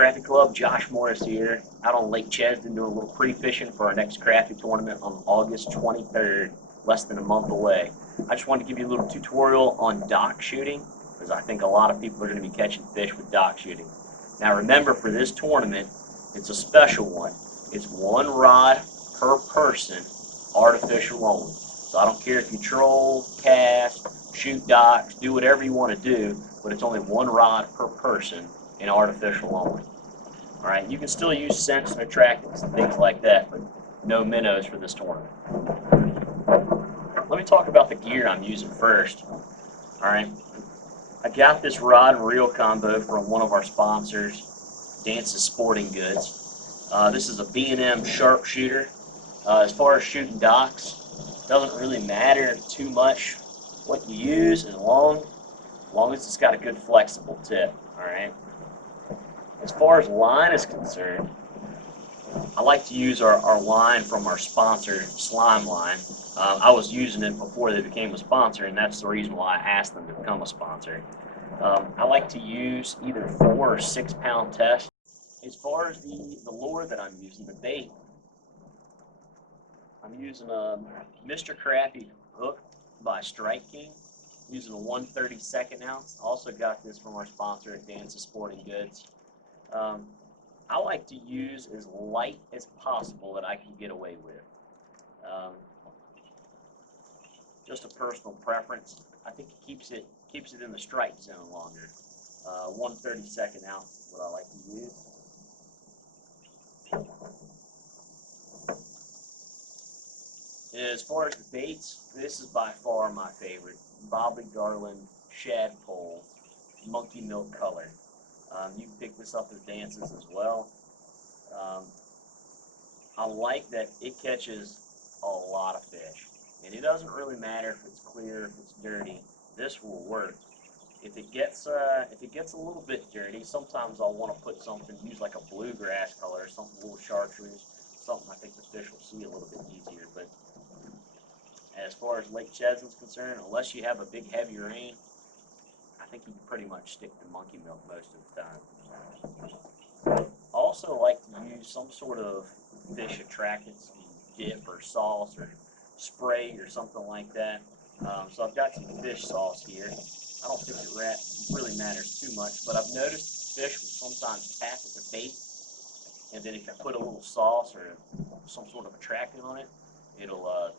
Crappie Club. Josh Morris here, out on Lake Chesdin doing a little pre-fishing for our next crappie tournament on August 23rd, less than a month away. I just wanted to give you a little tutorial on dock shooting, because I think a lot of people are going to be catching fish with dock shooting. Now remember, for this tournament, it's a special one. It's one rod per person, artificial only. So I don't care if you troll, cast, shoot docks, do whatever you want to do, but it's only one rod per person and artificial only. All right, you can still use scents and attractants and things like that, but no minnows for this tournament. Let me talk about the gear I'm using first. All right, I got this rod and reel combo from one of our sponsors, Dance's Sporting Goods. This is a B&M sharpshooter. As far as shooting docks, doesn't really matter too much what you use as long as it's got a good flexible tip. All right. As far as line is concerned, I like to use our line from our sponsor, Slime Line. I was using it before they became a sponsor, and that's the reason why I asked them to become a sponsor. I like to use either 4 or 6 pound test. As far as the lure that I'm using, the bait, I'm using a Mr. Crappie hook by Strike King, using a 1/32 ounce. Also got this from our sponsor at Dance's Sporting Goods. I like to use as light as possible that I can get away with. Just a personal preference. I think it keeps it in the strike zone longer. 1/32 ounce is what I like to use. As far as the baits, this is by far my favorite. Bobby Garland shad pole, monkey milk color. You can pick this up at Dance's as well. I like that it catches a lot of fish, and it doesn't really matter if it's clear, if it's dirty. This will work. If it gets a little bit dirty, sometimes I'll want to put something, use like a bluegrass color, something a little chartreuse, something I think the fish will see a little bit easier. But as far as Lake Chesdin's concerned, unless you have a big heavy rain, I think you can pretty much stick to monkey milk most of the time. I also like to use some sort of fish attractants, dip or sauce or spray or something like that. So I've got some fish sauce here. I don't think it really matters too much, but I've noticed fish will sometimes tap at the bait, and then if I put a little sauce or some sort of attractant on it,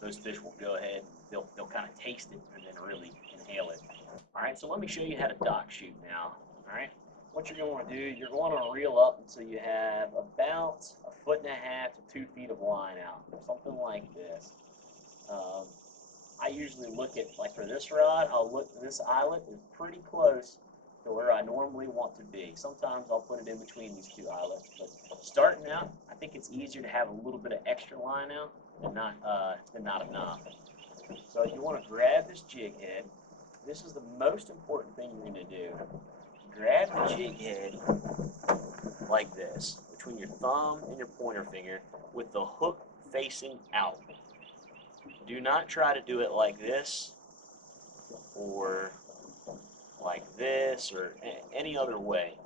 those fish will go ahead and they'll kind of taste it and then really inhale it. All right, so let me show you how to dock shoot now. All right, what you're going to want to do, you're going to reel up until you have about 1.5 to 2 feet of line out, something like this. I usually look at, like for this rod, this eyelet is pretty close to where I normally want to be. Sometimes I'll put it in between these two eyelets, but starting out, I think it's easier to have a little bit of extra line out than not enough. So you want to grab this jig head. This is the most important thing you're going to do. Grab the jig head like this, between your thumb and your pointer finger, with the hook facing out. Do not try to do it like this, or like this, or any other way.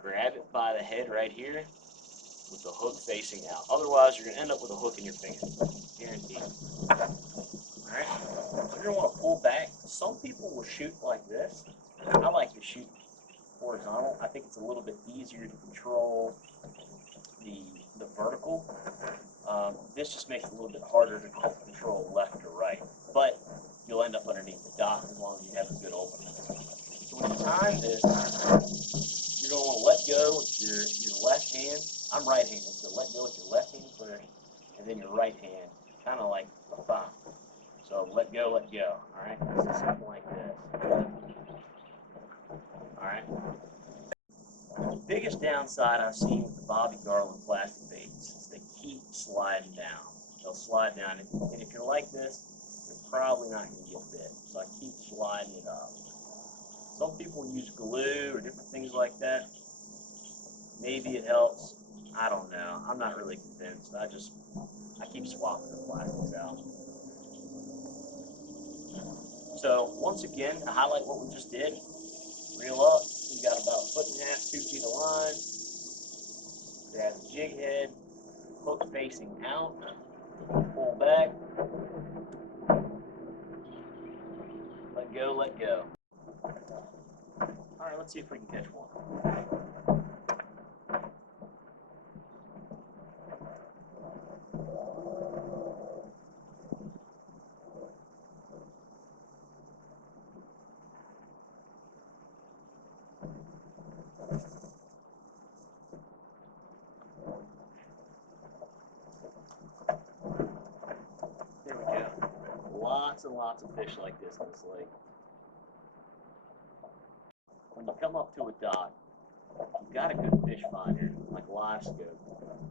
Grab it by the head right here, with the hook facing out. Otherwise, you're going to end up with a hook in your finger. Guaranteed. Alright, so you're going to want to pull back. Some people will shoot like this. I like to shoot horizontal. I think it's a little bit easier to control the vertical. This just makes it a little bit harder to control left or right. But you'll end up underneath the dock as long as you have a good opening. So when you time this, you're going to want to let go with your left hand. I'm right-handed, so let go with your left hand first, and then your right hand, kind of like a thumb. So let go, let go. All right, this is something like this. All right. The biggest downside I've seen with the Bobby Garland plastic baits is they keep sliding down. They'll slide down, and if you're like this, you're probably not going to get bit. So I keep sliding it up. Some people use glue or different things like that. Maybe it helps. I don't know. I'm not really convinced. I keep swapping the plastics out. So once again, to highlight what we just did, reel up. We got about 1.5 to 2 feet of line. Grab the jig head, hook facing out, pull back, let go, let go. Alright, let's see if we can catch one. There we go. Lots and lots of fish like this in this lake. When you come up to a dock, you've got a good fish finder, like livescope.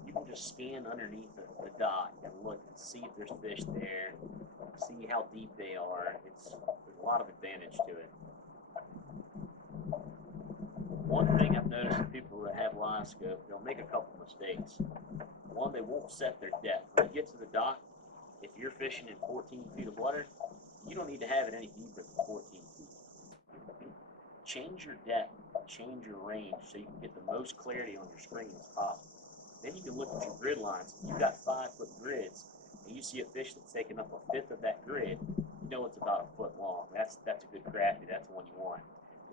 You can just scan underneath the dock and look and see if there's fish there, see how deep they are. There's a lot of advantage to it. One thing I've noticed with people that have livescope, they'll make a couple mistakes. One, they won't set their depth. When you get to the dock, if you're fishing in 14 feet of water, you don't need to have it any deeper than 14 feet. Change your depth, change your range so you can get the most clarity on your screen as possible. Then you can look at your grid lines. If you've got 5-foot grids and you see a fish that's taking up 1/5 of that grid, you know it's about 1 foot long. That's a good crappie. That's the one you want.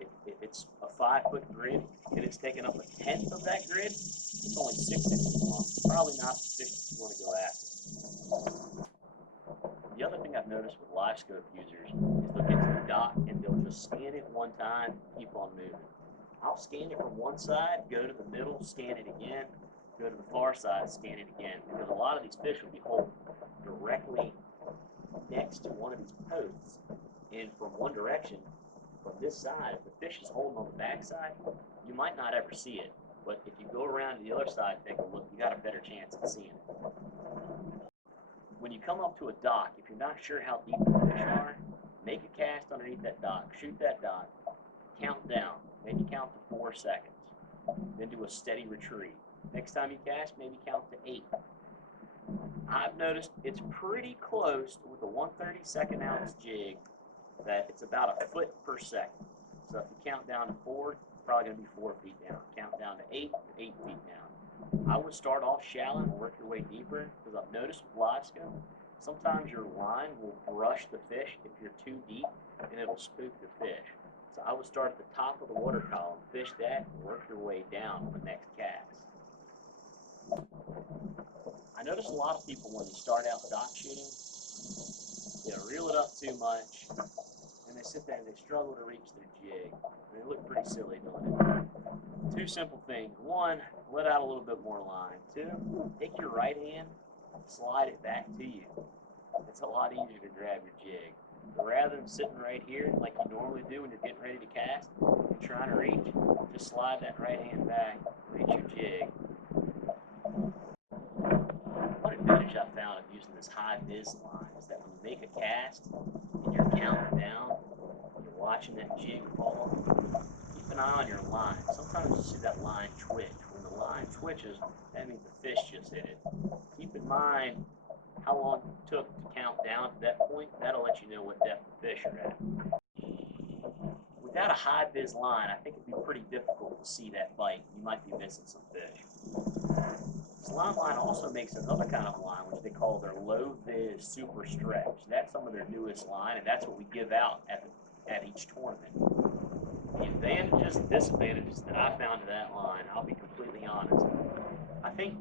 If it's a 5-foot grid and it's taking up 1/10 of that grid, it's only 6 inches long. Probably not the fish that you want to go after. The other thing I've noticed with livescope users is they'll get to the dock and they'll just scan it one time and keep on moving. I'll scan it from one side, go to the middle, scan it again, go to the far side, scan it again, because a lot of these fish will be holding directly next to one of these posts, and from one direction, from this side, if the fish is holding on the back side, you might not ever see it, but if you go around to the other side and take a look, you got a better chance of seeing it. When you come up to a dock, if you're not sure how deep the fish are, make a cast underneath that dock, shoot that dock, count down, maybe count to 4 seconds, then do a steady retreat. Next time you cast, maybe count to 8. I've noticed it's pretty close with a 1/32 ounce jig that it's about 1 foot per second. So if you count down to 4, it's probably going to be 4 feet down. Count down to 8, 8 feet down. I would start off shallow and work your way deeper, because I've noticed with livescope, sometimes your line will brush the fish if you're too deep, and it'll spook the fish. So I would start at the top of the water column, fish that, and work your way down on the next cast. I notice a lot of people when they start out dock shooting, they'll reel it up too much, and they sit there and they struggle to reach their jig. And they look pretty silly doing it. 2 simple things. 1, let out a little bit more line. 2, take your right hand, slide it back to you. It's a lot easier to grab your jig. But rather than sitting right here like you normally do when you're getting ready to cast, you're trying to reach, just slide that right hand back, reach your jig. One advantage I found of using this high vis line is that when you make a cast and you're counting down, you're watching that jig fall, keep an eye on your line. Sometimes you see that line twitch. When the line twitches, that means the fish just hit it. Keep in mind how long it took to count down to that point. That'll let you know what depth the fish are at. Without a high vis line, I think it'd be pretty difficult to see that bite. You might be missing some fish. Slime line also makes another kind of line, which they call their low vis super stretch. That's some of their newest line, and that's what we give out at each tournament. The advantages and disadvantages that I found to that line, I'll be completely honest. I think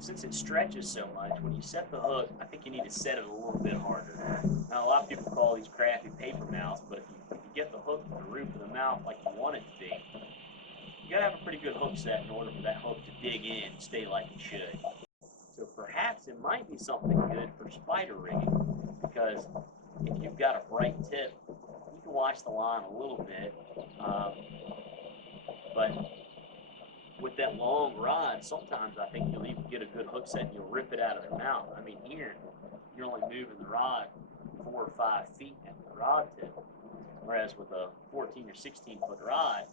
since it stretches so much, when you set the hook, I think you need to set it a little bit harder. Now, a lot of people call these crappie paper mouths, but if you get the hook to the roof of the mouth like you want it to be, you gotta have a pretty good hook set in order for that hook to dig in and stay like it should. So perhaps it might be something good for spider rigging, because if you've got a bright tip, you can watch the line a little bit, but with that long rod, sometimes I think you'll even get a good hook set and you'll rip it out of their mouth. I mean, here, you're only moving the rod 4 or 5 feet at the rod tip, whereas with a 14 or 16 foot rod,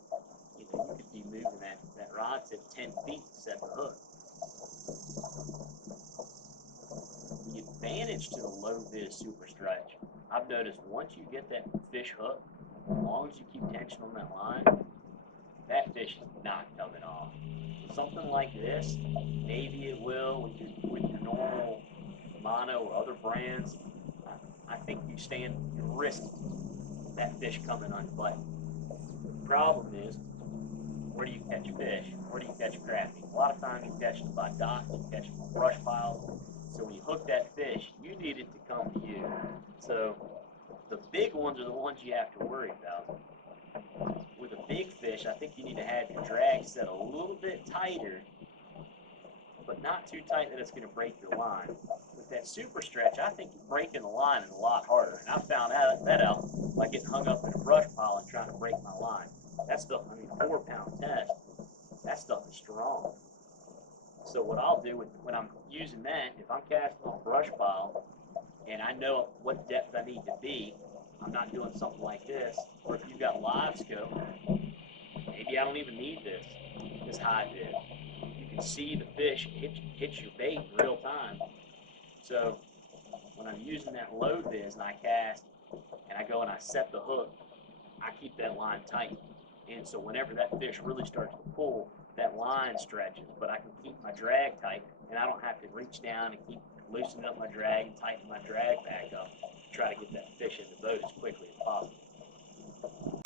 you could be moving that rod tip 10 feet to set the hook. The advantage to the low vis super stretch, I've noticed once you get that fish hooked, as long as you keep tension on that line, that fish is not coming off. something like this, maybe it will with your normal mono or other brands. I think you risk that fish coming unbuttoned. The problem is, where do you catch fish? Where do you catch crappie? A lot of times you catch them by docks, you catch them on brush piles. So when you hook that fish, you need it to come to you. So the big ones are the ones you have to worry about. With a big fish, I think you need to have your drag set a little bit tighter, but not too tight that it's going to break your line. With that super stretch, I think you're breaking the line a lot harder. And I found that out by getting hung up in a brush pile and trying to break my line. That stuff, 4-pound test, that stuff is strong. So what I'll do when I'm using that, if I'm casting on a brush pile and I know what depth I need to be, I'm not doing something like this. Or if you've got livescope, maybe I don't even need this high vid. You can see the fish hit your bait in real time. So when I'm using that low viz and I cast and I go and I set the hook, I keep that line tight. And so whenever that fish really starts to pull, that line stretches, but I can keep my drag tight and I don't have to reach down and keep loosening up my drag and tighten my drag back up to try to get that fish in the boat as quickly as possible.